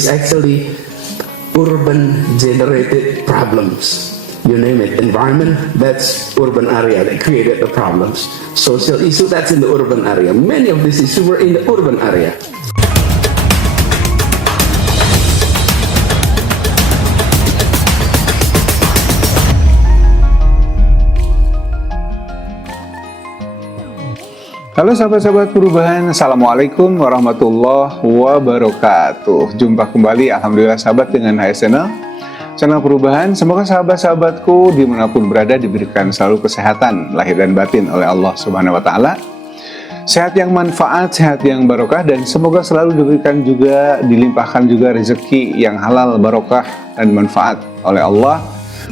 It's actually urban-generated problems. You name it, environment, that's urban area that created the problems. Social issue, that's in the urban area. Many of these issues were in the urban area. Halo sahabat-sahabat perubahan, Assalamualaikum warahmatullahi wabarakatuh. Jumpa kembali, Alhamdulillah sahabat, dengan channel perubahan. Semoga sahabat-sahabatku dimanapun berada diberikan selalu kesehatan lahir dan batin oleh Allah Subhanahu wa Ta'ala. Sehat yang manfaat, sehat yang barokah, dan semoga selalu diberikan juga, dilimpahkan juga rezeki yang halal, barokah, dan manfaat oleh Allah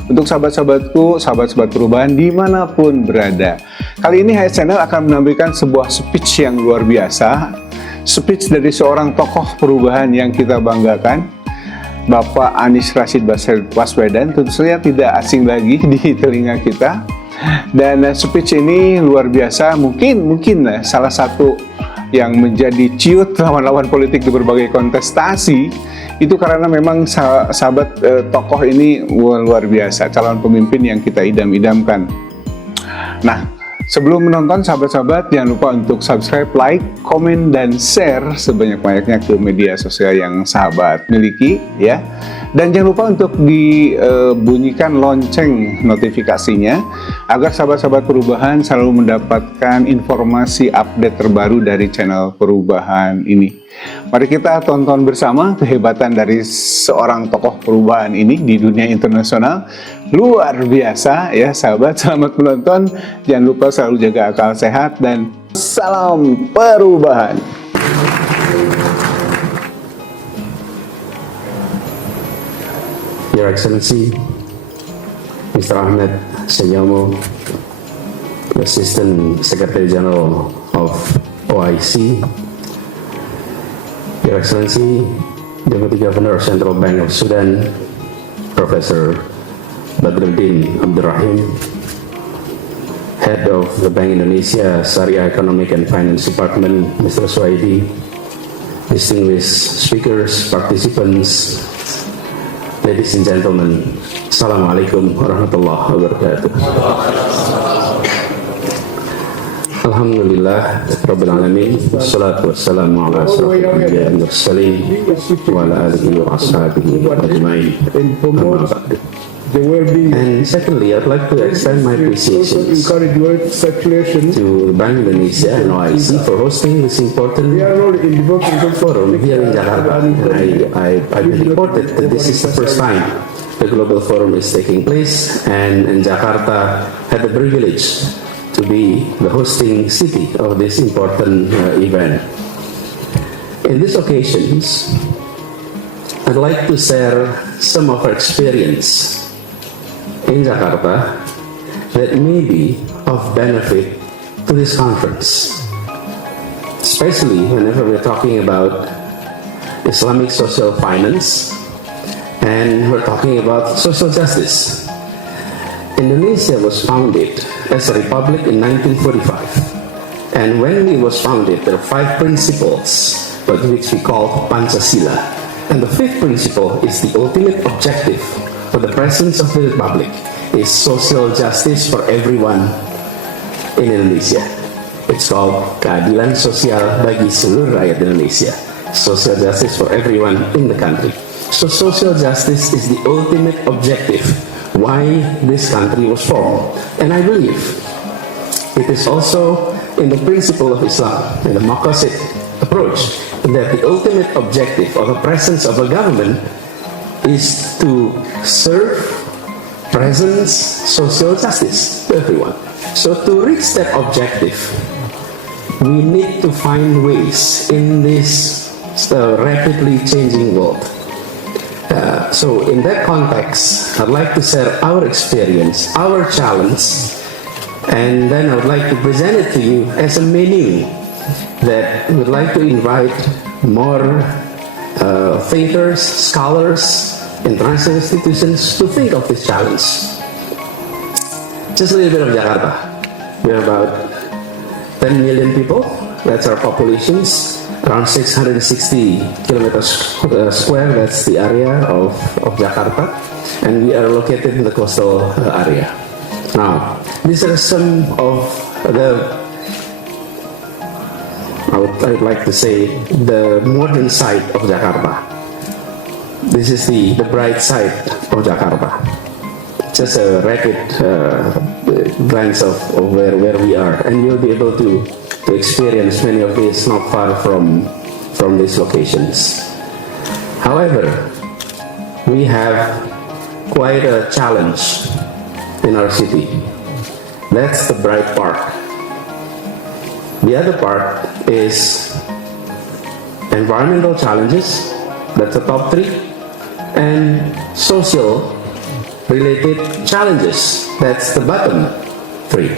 untuk sahabat-sahabatku, sahabat-sahabat perubahan dimanapun berada. Kali ini HS Channel akan menampilkan sebuah speech yang luar biasa. Speech dari seorang tokoh perubahan yang kita banggakan, Bapak Anies Rashid Baswedan. Tentu saja tidak asing lagi di telinga kita. Dan speech ini luar biasa, mungkin salah satu yang menjadi ciut lawan-lawan politik di berbagai kontestasi. Itu karena memang sahabat tokoh ini luar biasa, calon pemimpin yang kita idam-idamkan. Nah, sebelum menonton sahabat-sahabat, jangan lupa untuk subscribe, like, komen, dan share sebanyak-banyaknya ke media sosial yang sahabat miliki, ya. Dan jangan lupa untuk dibunyikan lonceng notifikasinya agar sahabat-sahabat perubahan selalu mendapatkan informasi update terbaru dari channel perubahan ini. Mari kita tonton bersama kehebatan dari seorang tokoh perubahan ini di dunia internasional. Luar biasa ya sahabat, selamat menonton. Jangan lupa selalu jaga akal sehat dan salam perubahan. Your Excellency, Mr. Ahmed Senyomo, Assistant Secretary General of OIC, Your Excellency, Deputy Governor of Central Bank of Sudan, Professor Badruddin Abdurrahim, Head of the Bank Indonesia Syariah Economic and Finance Department, Mr. Suwaidi, distinguished speakers, participants, ladies and gentlemen, Assalamualaikum warahmatullahi wabarakatuh. Alhamdulillah Rabbil Alamin, wassalatu wassalamu ala asrafil anbiya'i wal mursalin wa ala alihi wa ashabihi ajma'in. And secondly, I'd like to extend my appreciation to Bank Indonesia and OIC for hosting this important forum here in Jakarta. And I've been reported that this is the first time the Global Forum is taking place, and Jakarta had the privilege to be the hosting city of this important event. In these occasions, I'd like to share some of our experience in Jakarta that may be of benefit to this conference, especially whenever we're talking about Islamic social finance and we're talking about social justice. Indonesia was founded as a republic in 1945, and when it was founded, there are 5 principles, which we call Pancasila, and the 5th principle is the ultimate objective for the presence of the republic is social justice for everyone in Indonesia. It's called keadilan sosial bagi seluruh rakyat Indonesia. Social justice for everyone in the country. So social justice is the ultimate objective why this country was formed. And I believe it is also in the principle of Islam, in the Maqasid approach, that the ultimate objective of the presence of a government is to serve, presence, social justice to everyone. So to reach that objective, we need to find ways in this rapidly changing world. So in that context, I'd like to share our experience, our challenge, and then I would like to present it to you as a menu that would like to invite more thinkers, scholars, international institutions to think of this challenge. Just a little bit of Jakarta. We're about 10 million people. That's our populations. around 660 kilometers square. That's the area of Jakarta, and we are located in the coastal area. Now, these are some of the, I would like to say, the modern side of Jakarta. This is the bright side of Jakarta. Just a rapid glance of where we are, and you'll be able to experience many of these not far from these locations. However, we have quite a challenge in our city. That's the bright part. The other part is environmental challenges, that's the top 3, and social related challenges, that's the bottom 3.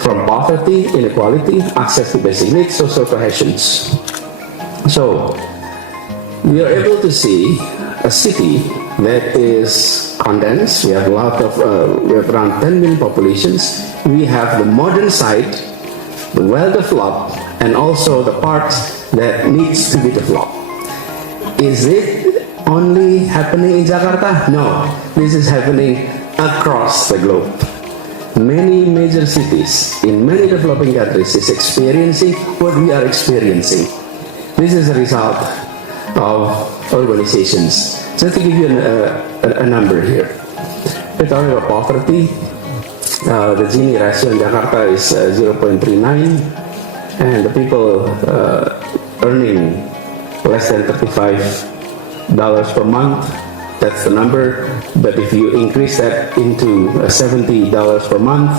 From poverty, inequality, access to basic needs, social cohesions. So, we are able to see a city that is condensed. We have a lot of, we have around 10 million populations. We have the modern side, the well-developed, and also the parts that needs to be developed. Is it only happening in Jakarta? No, this is happening across the globe. Many major cities in many developing countries is experiencing what we are experiencing. This is a result of urbanizations. Just to give you a number here. We're talking about poverty. The Gini ratio in Jakarta is 0.39, and the people earning less than $35 per month, that's the number. But if you increase that into $70 per month,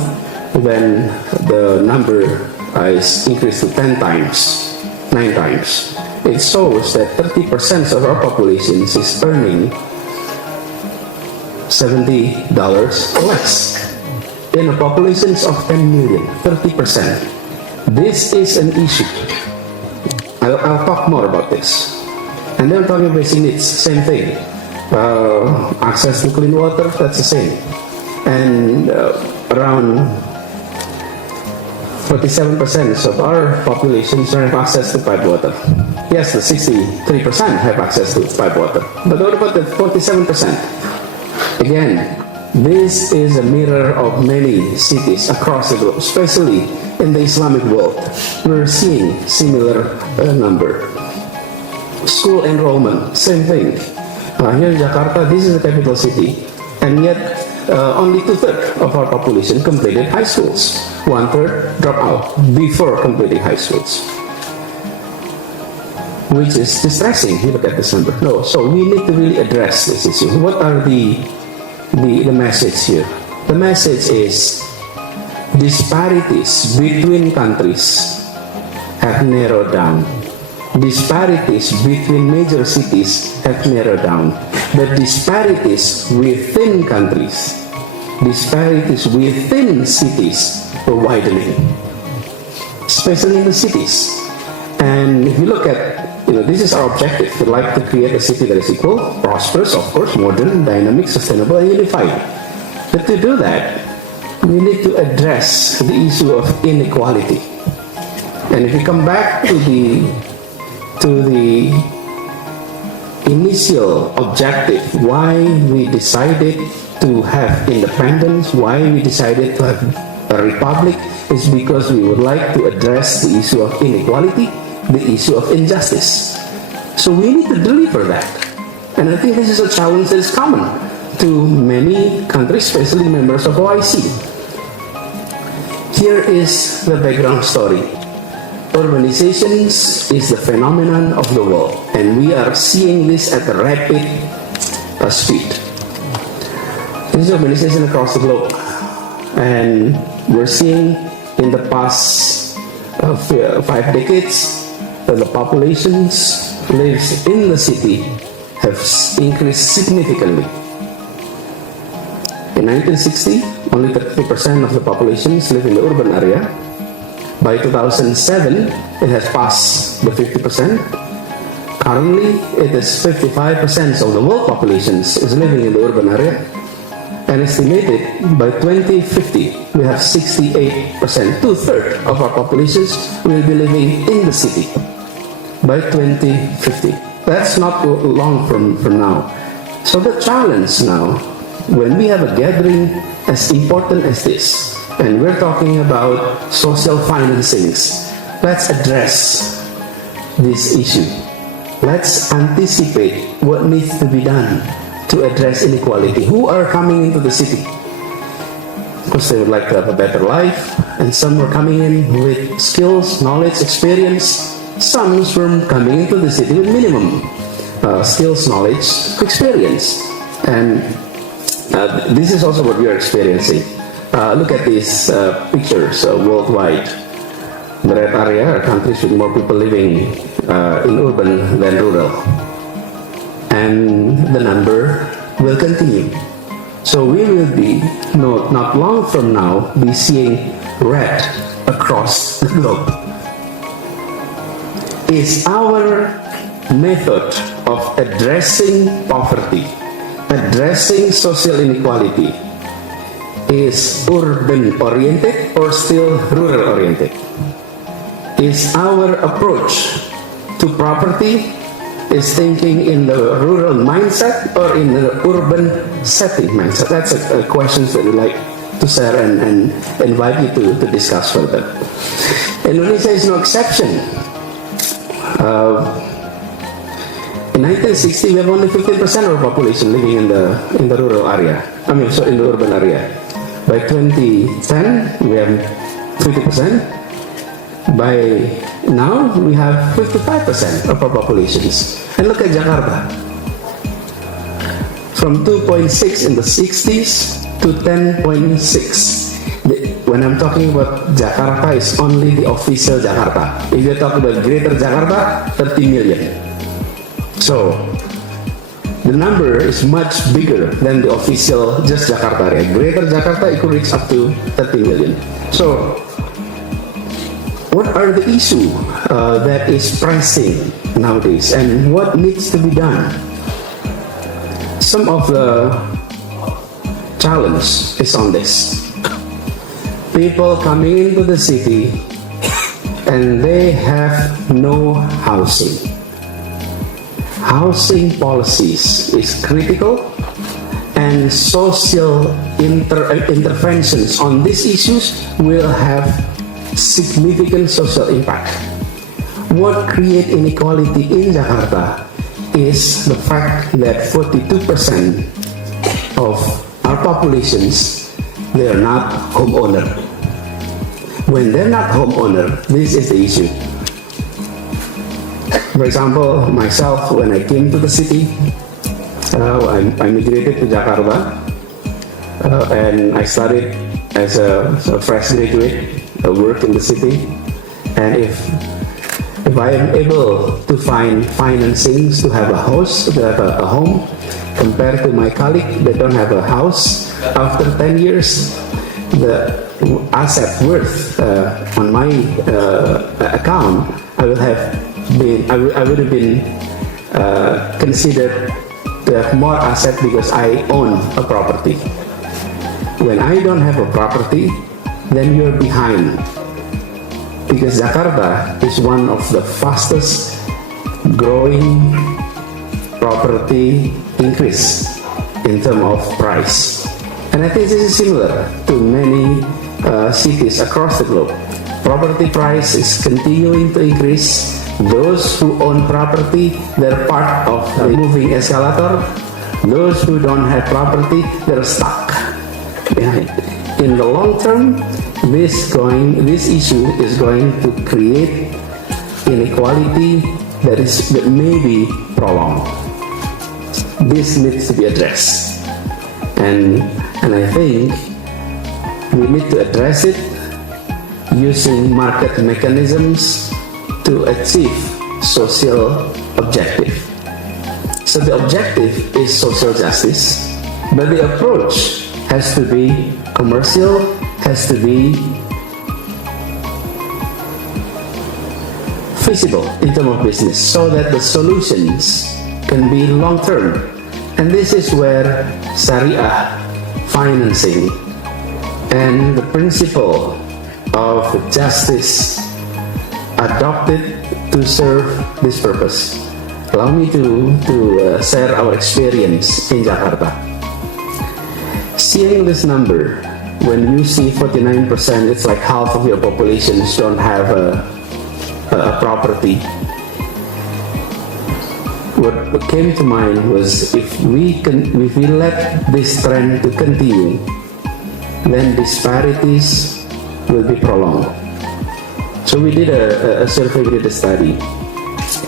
then the number is increased to 10 times, 9 times. It shows that 30% of our population is earning $70 less. In a population of 10 million, 30%. This is an issue. I'll talk more about this. And then talking about basic needs, same thing. Access to clean water, that's the same. And around 47% of our population have access to pipe water. Yes, the 63% have access to pipe water. But what about the 47%? Again, this is a mirror of many cities across the globe, especially in the Islamic world. We're seeing similar number. School enrollment, same thing. Here in Jakarta, this is the capital city, and yet only 2/3 of our population completed high schools. 1/3 drop out before completing high schools, which is distressing. You look at this number. No, so we need to really address this issue. What are the message here? The message is disparities between countries have narrowed down. Disparities between major cities have narrowed down. But disparities within countries, disparities within cities are widening, especially in the cities. And if you look at, this is our objective. We'd like to create a city that is equal, prosperous, of course, modern, dynamic, sustainable, and unified. But to do that, we need to address the issue of inequality. And if we come back to the initial objective, why we decided to have independence, why we decided to have a republic, is because we would like to address the issue of inequality, the issue of injustice. So we need to deliver that. And I think this is a challenge that is common to many countries, especially members of OIC. Here is the background story. Urbanization is the phenomenon of the world, and we are seeing this at a rapid speed. This is urbanization across the globe, and we're seeing in the past 5 decades that the populations lives in the city have increased significantly. In 1960, only 30% of the populations live in the urban area. By 2007, it has passed the 50%. Currently, it is 55% of the world population is living in the urban area. And estimated by 2050, we have 68%, 2/3 of our populations will be living in the city. by 2050. That's not long from now. So the challenge now, when we have a gathering as important as this, and we're talking about social financings, let's address this issue. Let's anticipate what needs to be done to address inequality. Who are coming into the city? Because they would like to have a better life, and some were coming in with skills, knowledge, experience. Some were coming into the city with minimum skills, knowledge, experience. And this is also what we are experiencing. Look at these pictures worldwide. The red area are countries with more people living in urban than rural. And the number will continue. So we will be, not long from now, be seeing red across the globe. Is our method of addressing poverty, addressing social inequality, is urban-oriented or still rural-oriented? Is our approach to property is thinking in the rural mindset or in the urban setting mindset? That's a question that we'd like to share and invite you to discuss further. Indonesia is no exception. In 1960, we have only 15% of our population living in the rural area. In the urban area. By 2010, we have 50%. By now, we have 55% of our populations. And look at Jakarta. From 2.6 in the 60s to 10.6. When I'm talking about Jakarta, it's only the official Jakarta. If you're talking about Greater Jakarta, 30 million. So, the number is much bigger than the official just Jakarta area. Greater Jakarta, it could reach up to 30 million. So, what are the issues that is pressing nowadays, and what needs to be done? Some of the challenge is on this. People coming into the city and they have no housing. Housing policies is critical, and social interventions on these issues will have significant social impact. What creates inequality in Jakarta is the fact that 42% of our populations, they are not homeowner. When they're not homeowner, this is the issue. For example, myself, when I came to the city, I migrated to Jakarta, and I started as a fresh graduate. I work in the city, and if I am able to find financings to have a house, to have a home, compared to my colleague that don't have a house, after 10 years, the asset worth on my account, I would have been considered to have more asset because I own a property. When I don't have a property, then you're behind, because Jakarta is one of the fastest growing property increase in terms of price. And I think this is similar to many cities across the globe. Property price is continuing to increase. Those who own property, they're part of the moving escalator. Those who don't have property, they're stuck behind. In the long term, this issue is going to create inequality that may be prolonged. This needs to be addressed, and I think we need to address it using market mechanisms to achieve social objective. So the objective is social justice, but the approach has to be commercial, has to be feasible in terms of business, so that the solutions can be long-term. And this is where Sharia financing and the principle of justice adopted to serve this purpose. Allow me to share our experience in Jakarta. Seeing this number, when you see 49%, it's like half of your population don't have a property. What came to mind was if we let this trend to continue, then disparities will be prolonged. So we did a survey, we did a study.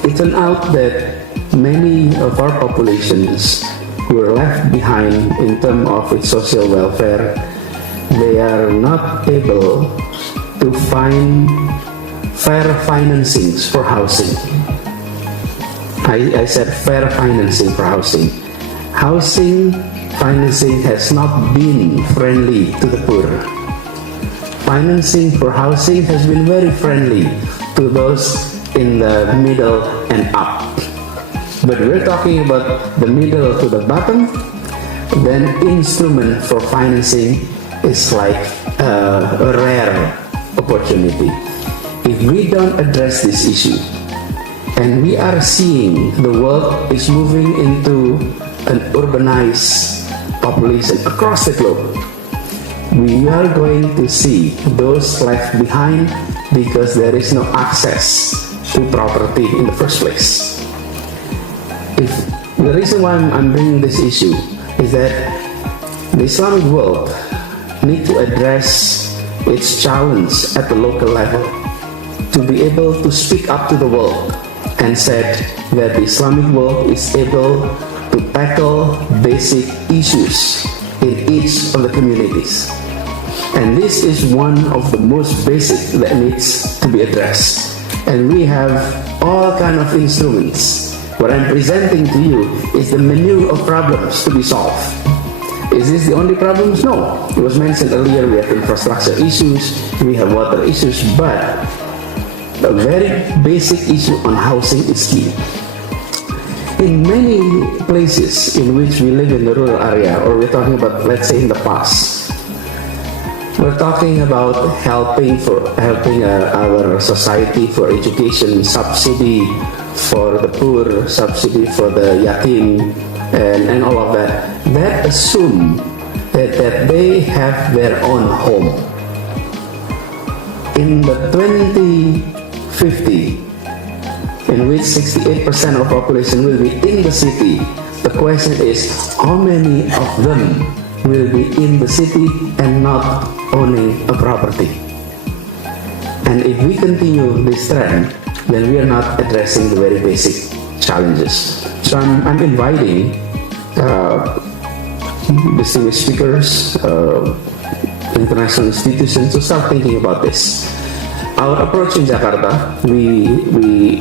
It turned out that many of our populations were left behind in terms of its social welfare. They are not able to find fair financings for housing. I said fair financing for housing. Housing financing has not been friendly to the poor. Financing for housing has been very friendly to those in the middle and up. But we're talking about the middle to the bottom, then instrument for financing is like a rare opportunity. If we don't address this issue, and we are seeing the world is moving into an urbanized population across the globe, we are going to see those left behind because there is no access to property in the first place. The reason why I'm bringing this issue is that the Islamic world need to address its challenge at the local level to be able to speak up to the world and said that the Islamic world is able to tackle basic issues in each of the communities. And this is one of the most basic that needs to be addressed. And we have all kind of instruments. What I'm presenting to you is the menu of problems to be solved. Is this the only problems? No. It was mentioned earlier, we have infrastructure issues, we have water issues, but a very basic issue on housing is key. In many places in which we live in the rural area, or we're talking about, let's say in the past, we're talking about helping our society for education, subsidy for the poor, subsidy for the yatim, and all of that. That assume that they have their own home. In the 2050, in which 68% of population will be in the city, the question is how many of them will be in the city and not owning a property? And if we continue this trend, then we are not addressing the very basic challenges. So I'm inviting distinguished speakers, international institutions to start thinking about this. Our approach in Jakarta, we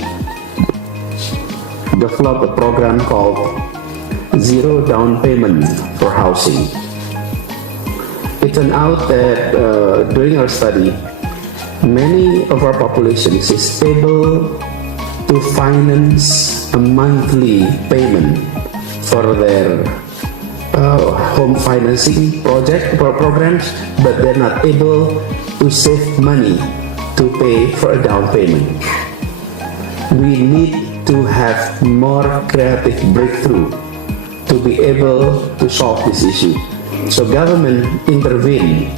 developed a program called Zero Down Payment for Housing. It turned out that during our study, many of our populations is able to finance a monthly payment for their home financing programs, but they're not able to save money to pay for a down payment. We need to have more creative breakthrough to be able to solve this issue. So government intervene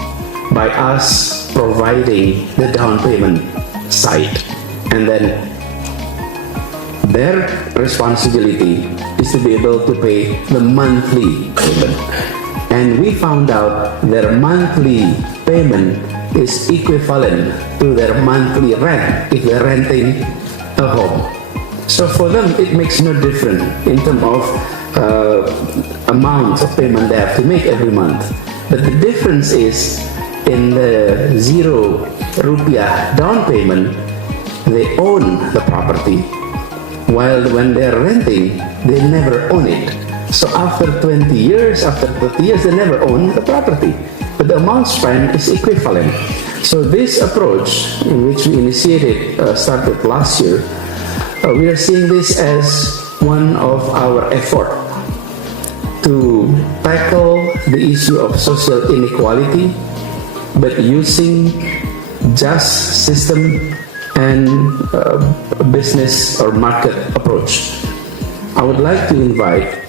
by us providing the down payment side, and then their responsibility is to be able to pay the monthly payment. And we found out their monthly payment is equivalent to their monthly rent if they're renting a home. So for them, it makes no difference in terms of amount of payment they have to make every month. But the difference is in the 0 rupiah down payment, they own the property, while when they're renting, they never own it. So after 20 years, after 30 years, they never own the property. But the amount spent is equivalent. So this approach, in which we initiated, started last year, we are seeing this as one of our effort to tackle the issue of social inequality, but using just system and business or market approach. I would like to invite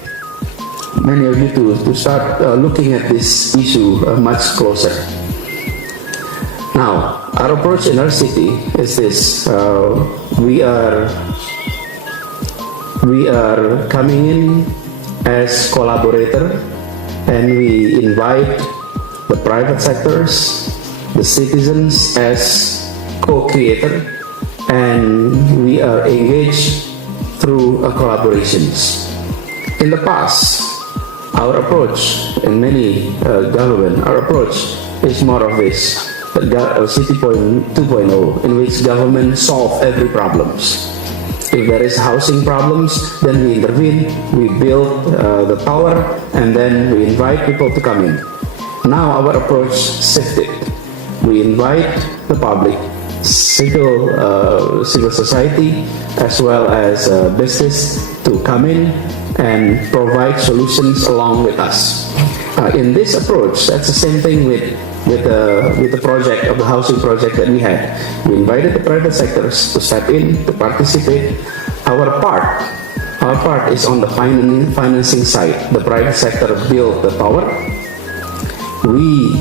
many of you to start looking at this issue much closer. Now, our approach in our city is this. We are coming in as collaborator, and we invite the private sectors, the citizens as co-creator, and we are engaged through collaborations. In the past, our approach in many government, our approach is more of this City 2.0, in which government solve every problems. If there is housing problems, then we intervene, we build the tower, and then we invite people to come in. Now our approach shifted. We invite the public, civil society, as well as business to come in and provide solutions along with us. In this approach, that's the same thing with the project of the housing project that we had. We invited the private sectors to step in, to participate. Our part is on the financing side. The private sector built the tower. We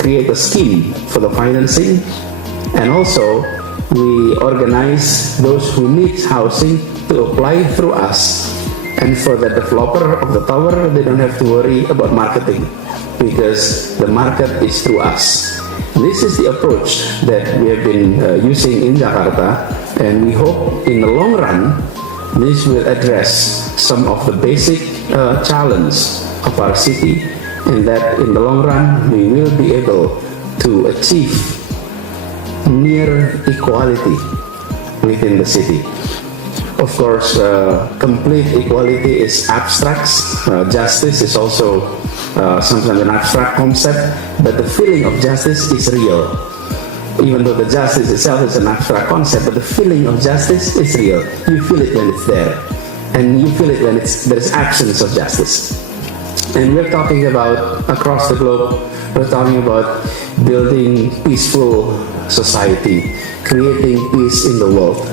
create a scheme for the financing, and also we organize those who need housing to apply through us. And for the developer of the tower, they don't have to worry about marketing, because the market is through us. This is the approach that we have been using in Jakarta, and we hope in the long run this will address some of the basic challenges of our city, and that in the long run we will be able to achieve near equality within the city. Of course, complete equality is abstract. Justice is also sometimes an abstract concept, but the feeling of justice is real. Even though the justice itself is an abstract concept, but the feeling of justice is real. You feel it when it's there, and you feel it when there's absence of justice. And we're talking about, across the globe, we're talking about building peaceful society, creating peace in the world.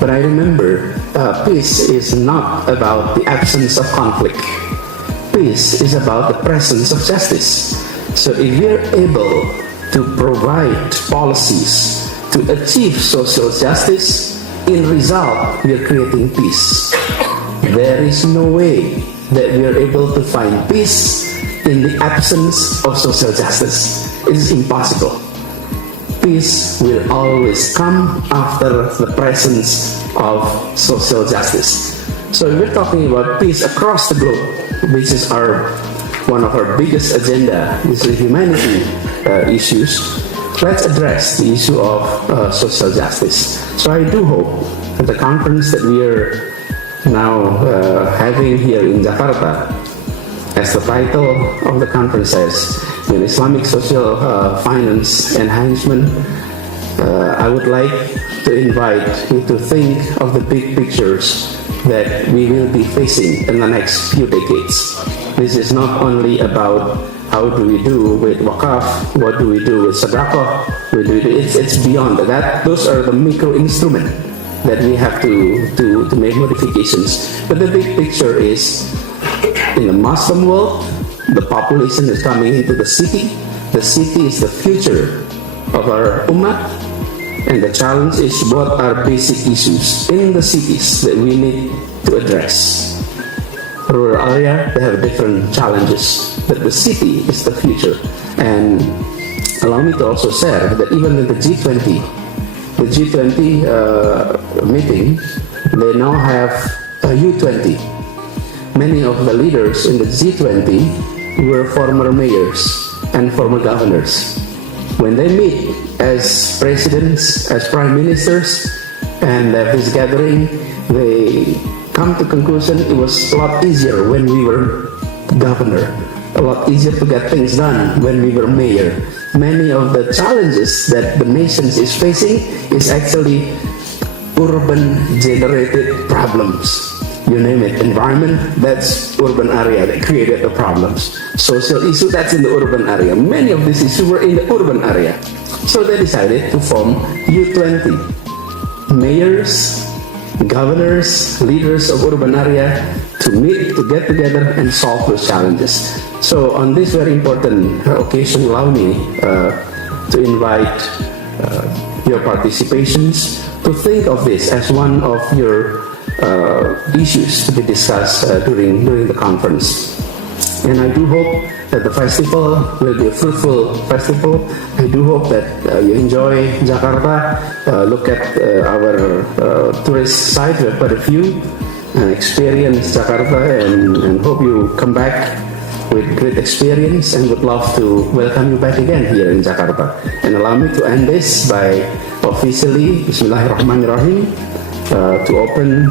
But I remember, peace is not about the absence of conflict. Peace is about the presence of justice. So if we're able to provide policies to achieve social justice, in result, we are creating peace. There is no way that we are able to find peace in the absence of social justice. It is impossible. Peace will always come after the presence of social justice. So we're talking about peace across the globe, which is one of our biggest agenda. This is humanity issues. Let's address the issue of social justice. So I do hope that the conference that we are now having here in Jakarta, as the title of the conference says, in Islamic Social Finance Enhancement, I would like to invite you to think of the big pictures that we will be facing in the next few decades. This is not only about how do we do with wakaf, what do we do with sadaqah, it's beyond that. Those are the micro instruments that we have to make modifications. But the big picture is, in the Muslim world, the population is coming into the city. The city is the future of our ummah, and the challenge is what are basic issues in the cities that we need to address. Rural area, they have different challenges, but the city is the future. And allow me to also share that even in the G20 meeting, they now have a U20. Many of the leaders in the G20 were former mayors and former governors. When they meet as presidents, as prime ministers, and have this gathering, they come to conclusion it was a lot easier when we were governor, a lot easier to get things done when we were mayor. Many of the challenges that the nation is facing is actually urban-generated problems. You name it, environment, that's urban area that created the problems. Social issue, that's in the urban area. Many of these issues were in the urban area. So they decided to form U20, mayors, governors, leaders of urban area to meet, to get together and solve those challenges. So on this very important occasion, allow me to invite your participations to think of this as one of your issues to be discussed during the conference. And I do hope that the festival will be a fruitful festival. I do hope that you enjoy Jakarta. Look at our tourist sites. We have quite a few. Experience Jakarta and hope you come back with great experience and would love to welcome you back again here in Jakarta. And allow me to end this by officially, Bismillahirrahmanirrahim, to open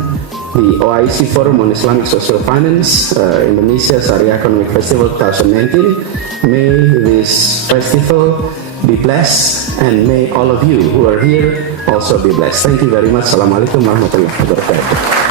the OIC Forum on Islamic Social Finance, Indonesia Syariah Economic Festival 2019. May this festival be blessed and may all of you who are here also be blessed. Thank you very much. Assalamualaikum warahmatullahi wabarakatuh.